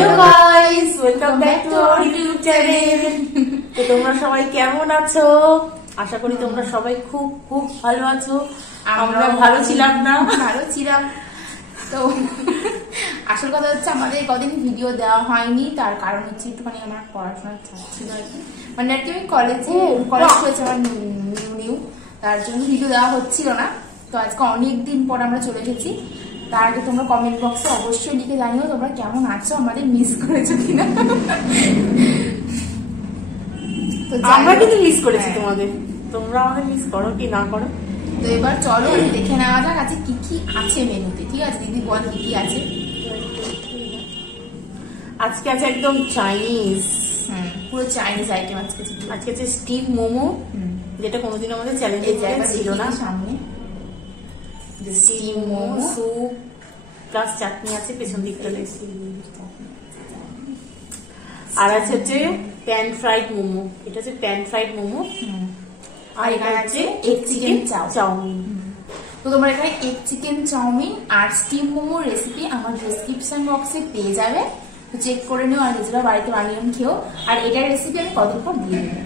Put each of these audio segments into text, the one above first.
Hello guys, welcome back to our YouTube channel. তো তোমরা সবাই কেমন আছো? আশা করি তোমরা সবাই খুব খুব ভালো আছো। আমরা ভালো ছিলাম না, ভালো ছিলাম। তো আসল কথা হচ্ছে আমাদের কদিন ভিডিও দেওয়া হয়নি, তার কারণ হচ্ছে একটুখানি আমার পড়াশোনার চাপ ছিল আর কি। মানে আর কি আমি কলেজ করেছি আমার নিউ, তার জন্য ভিডিও দেওয়া হচ্ছিল না। তো আজকে অনেকদিন পর আমরা চলে এসেছি। তার আগে তোমরা কমেন্ট বক্সে অবশ্যই লিখে জানিও তোমরা কেমন আছো, আমাদের মিস করেছো কিনা। তো আমরা কিন্তু মিস করেছি তোমাদের, তোমরা আমাদের মিস করো কি না করো। তো এবার চলো দেখে নেওয়া যাক আজকে কি কি আছে মেনুতে। ঠিক আছে দিদি, বল কি কি আছে। আজকে আছে একদম চাইনিজ, পুরো চাইনিজ আইটেম আজকে। আজকে আছে স্টিম মোমো, যেটা কোনোদিন আমাদের চ্যালেঞ্জে ছিল না। সামনে স্টিম মোমো, স্যুপ প্লাস চাটনি আছে পেছন দিকটা। আর আছে হচ্ছে প্যান ফ্রাইড মোমো, এটা হচ্ছে প্যান ফ্রাইড মোমো। আর এখানে আছে এগ চিকেন চাউমিন। তো তোমরা এখানে এগ চিকেন চাউমিন আর স্টিম মোমোর রেসিপি আমার ডেসক্রিপশন বক্সে পেয়ে যাবে। তো চেক করে নিও আর নিজেরা বাড়িতে বানিয়ে খেও। আর এটার রেসিপি আমি কদিন পর দিয়ে দেবো।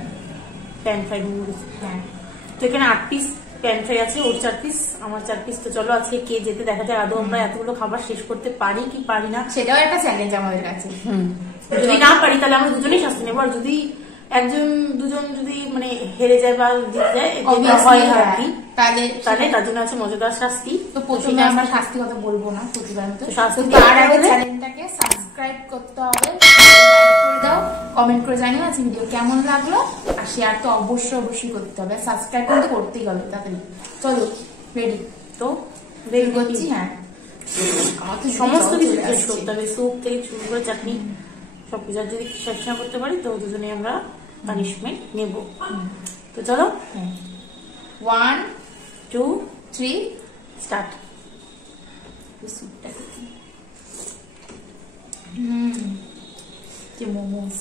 Pan fried momo recipe. হ্যাঁ, তো এখানে 8 পিস প্যান ফ্রাই আছে, ওর 4 পিস আমার 4 পিস। তো চলো আজকে কে যেতে দেখা যায় আদৌ আমরা এতগুলো খাবার শেষ করতে পারি কি পারি না, সেটাও একটা চ্যালেঞ্জ আমাদের কাছে। যদি না পারি তাহলে আমরা দুজনেই শাস্তি নেবো। আর যদি একজন দুজন যদি মানে হেরে যায় বা জিতে যায় তাহলে তার জন্য আছে মজাদার শাস্তি। তো প্রথমে আমরা শাস্তি কথা বলবো না প্রতিবার মতো। তার আগে চ্যানেলটাকে সাবস্ক্রাইব করতে হবে, করে দাও, কমেন্ট করে জানিও আজকে ভিডিও কেমন লাগলো। আর শেয়ার তো অবশ্যই করতে হবে, সাবস্ক্রাইব কিন্তু করতেই হবে তাড়াতাড়ি। চলো রেডি? তো রেডি করছি। হ্যাঁ, আমার তো সমস্ত কিছু শেষ করতে হবে, স্যুপ থেকে শুরু করে চাটনি সবকিছু। আর যদি শেষ না করতে পারি তো দুজনে আমরা পানিশমেন্ট নেব। তো চলো 1 2 3 স্টার্ট। মোমোস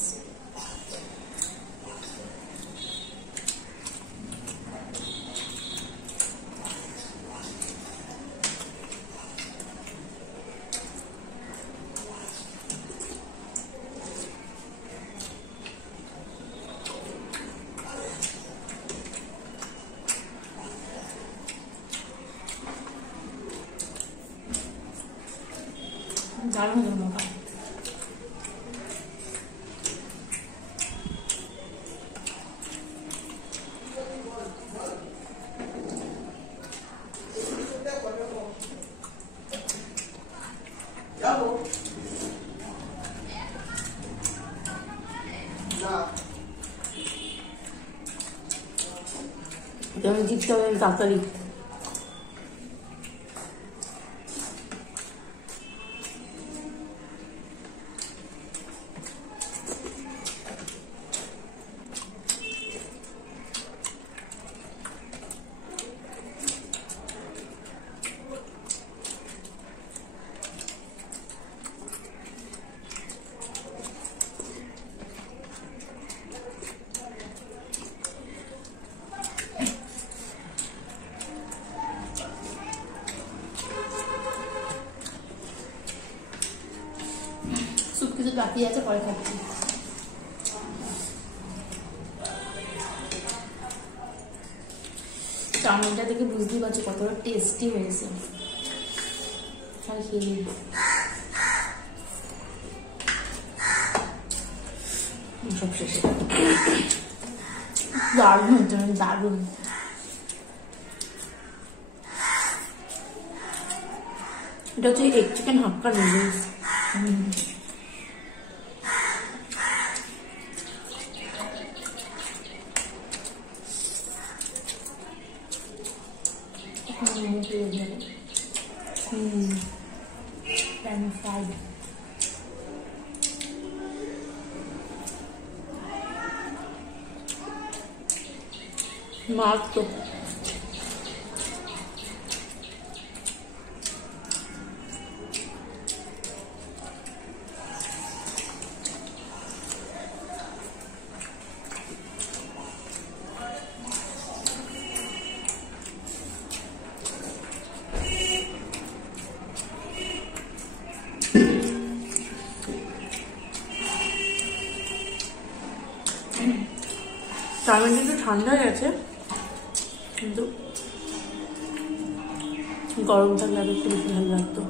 দারুণ ধন্যবাদ। আমি জিততে হবে তাড়াতাড়ি। কিছু বাকি আছে, পরে খাচ্ছি। চাউমিনটা দেখে বুঝতেই পারছো কতটা টেস্টি হয়েছে। সব শেষে দারুণ দারুণ। এটা হচ্ছে এগ চিকেন হাক্কা নুডলস। মারাত্মক। চাউমিনটা একটু ঠান্ডা হয়ে গেছে, কিন্তু গরম থাকলে আরো একটু বেশি ভালো লাগতো।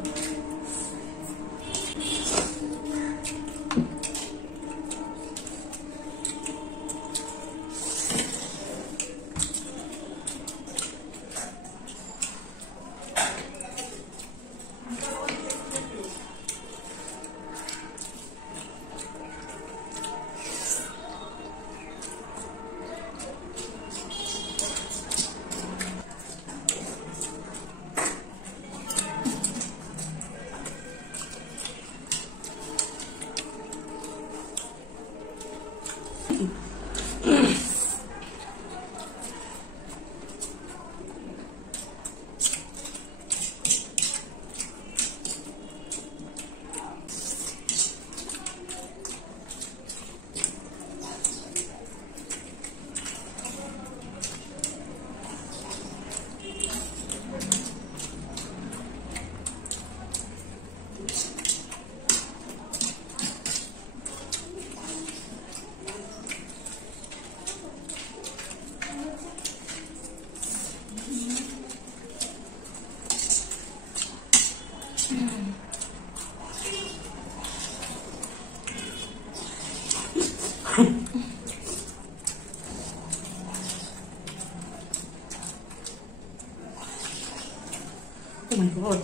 Oh my god.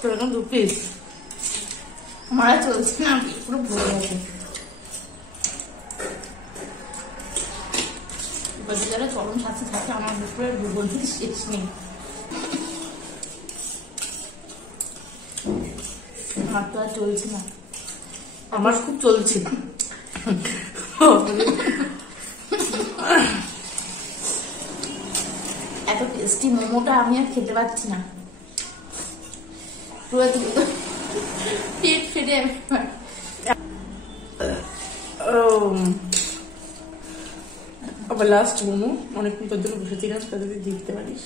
তো এখন 2 পিস আমার চলছে না, পুরো ভরে গেছে। বাজারে চরম শাস্তি থাকে, আমার দুপুরের বলতে শেষ নেই। আমার তো আর চলছে না, আমার খুব চলছে। এত টেস্টি মোমোটা আমি আর খেতে পারছি না, পুরো পেট ফেটে আবার লাস্ট মোমো অনেকক্ষণ পর্যন্ত বসেছিলাম, তাদের দেখতে পারিস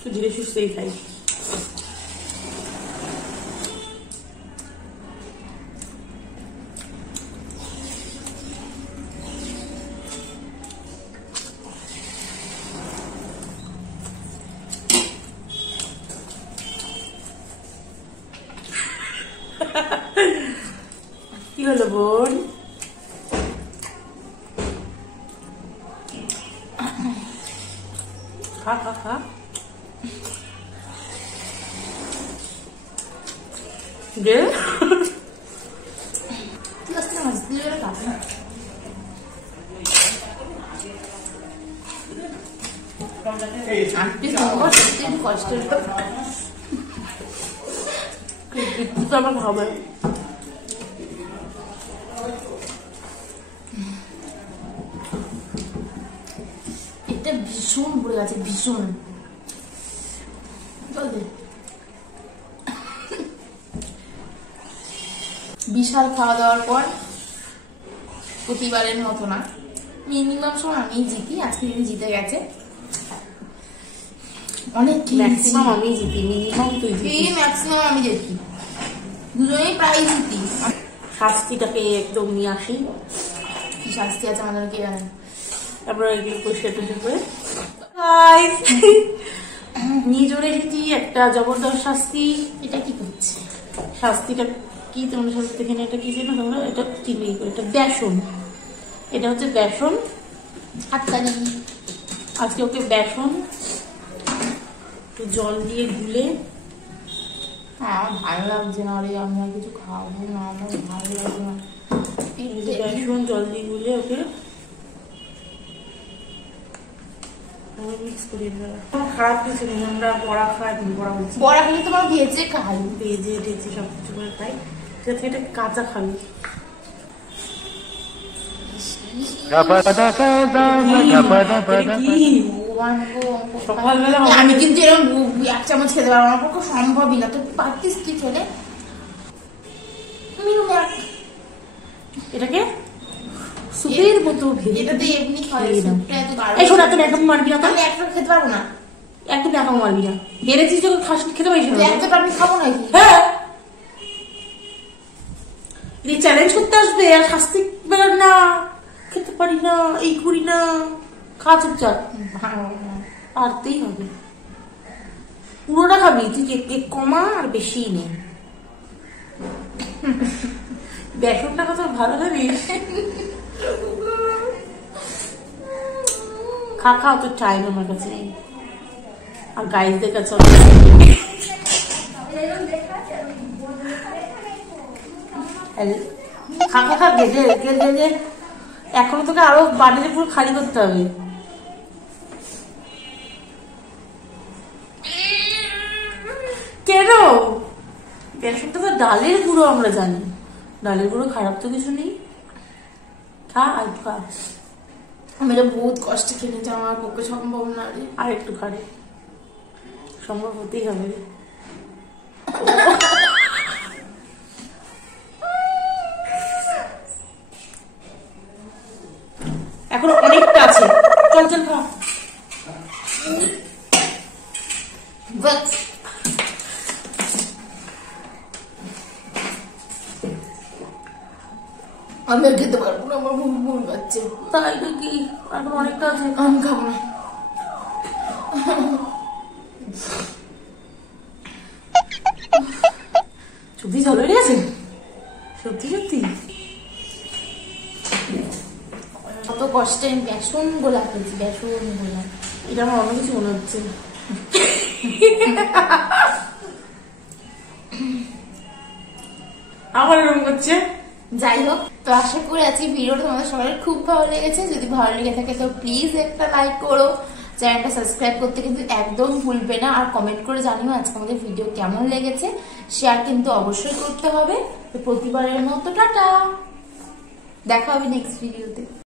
তো ধীরে সুস্থেই খাই। কি হলো বোন? খা খা খা। দে কষ্টের আমার খাবে। এটা ভীষণ পড়ে গেছে, ভীষণ। বিশাল খাওয়া দাওয়ার পর প্রতিবারের মতো না, মিনিমাম সময় আমি জিতি, আজকে দিন জিতে গেছে। অনেক ম্যাক্সিমাম আমি জিতি, মিনিমাম তুই জিতি। ম্যাক্সিমাম আমি জিতি, দুজনেই প্রায় জিতি। শাস্তিটাকে একদম নিয়ে আসি। কি শাস্তি আছে আমাদের কে জানে। তারপরে এগুলো পরিষ্কার টুসে করে নিয়ে চলে এসেছি একটা জবরদস্ত শাস্তি। এটা কি করছে? শাস্তিটা কি তোমরা সব দেখে এটা কি জানো তোমরা? এটা চিনি, এটা বেসন। এটা হচ্ছে বেসন। আজকে ওকে বেসন একটু জল দিয়ে গুলে। আমার ভালো লাগছে না রে, আমি আর কিছু খাবো না, আমার ভালো লাগছে না। বেসন জল দিয়ে গুলে ওকে মিক্স করে খারাপ কিছু নেই। আমরা বড়া খাই, বড়া বলছি, বড়া খেলে তোমার ভেজে খাই, ভেজে টেজে সবকিছু করে খাই। সেটা এটা কাঁচা খাবি। আমি কিন্তু এরকম 1 চামচ খেতে পারবো না, পক্ষে সম্ভবই না। তুই পারতিস কি ছেলে? এটাকে সুপের মতো এটাতে এমনি খাওয়া এই শোনা, তুমি একদম মারবি না, আমি একটা খেতে পারবো না, একদম একা মারবি না, বেড়েছিস যখন খাস খেতে পারিস না, একটা আমি খাবো নাকি? হ্যাঁ এই চ্যালেঞ্জ করতে আসবে আর শাস্তি বেলার না, খেতে পারি না, এই করি না, খা চুপচাপ, পারতেই হবে, পুরোটা খাবি তুই, কেক কমা আর বেশি নেই, বেসনটা কত ভালো খাবিস, খা খা, তোর টাইম আমার কাছে নেই, আর গাইজদের কাছে খা খা খা, গেজে এখনো তোকে আরো বাড়িতে পুরো খালি করতে হবে। কেন? বেসনটা তো ডালের গুঁড়ো, আমরা জানি ডালের গুঁড়ো খারাপ তো কিছু নেই, খা আর খা, আমি এটা বহুত কষ্টে খেলেছি, আমার পক্ষে সম্ভব না রে, আর একটু খারে সম্ভব হতেই হবে। এখন অনেকটা আছে, চল চল খা। আমি খেতে পারবো না, আমার ভুল পাচ্ছে, তাই নাকি? এখন অনেকটা আছে, আমি খাবো না। সত্যি জল হয়ে গেছে, সত্যি সত্যি কত কষ্টে আমি বেসন গোলা খেয়েছি, বেসন গোলা, এটা আমার অন্য কিছু মনে হচ্ছে। আমার এরকম করছে। যাই হোক, তো আশা করি আজকে ভিডিওটা তোমাদের সবার খুব ভালো লেগেছে। যদি ভালো লেগে থাকে তো প্লিজ একটা লাইক করো, চ্যানেলটা সাবস্ক্রাইব করতে কিন্তু একদম ভুলবে না, আর কমেন্ট করে জানিও আজকে আমাদের ভিডিও কেমন লেগেছে, শেয়ার কিন্তু অবশ্যই করতে হবে। তো প্রতিবারের মতো টাটা, দেখা হবে নেক্সট ভিডিওতে।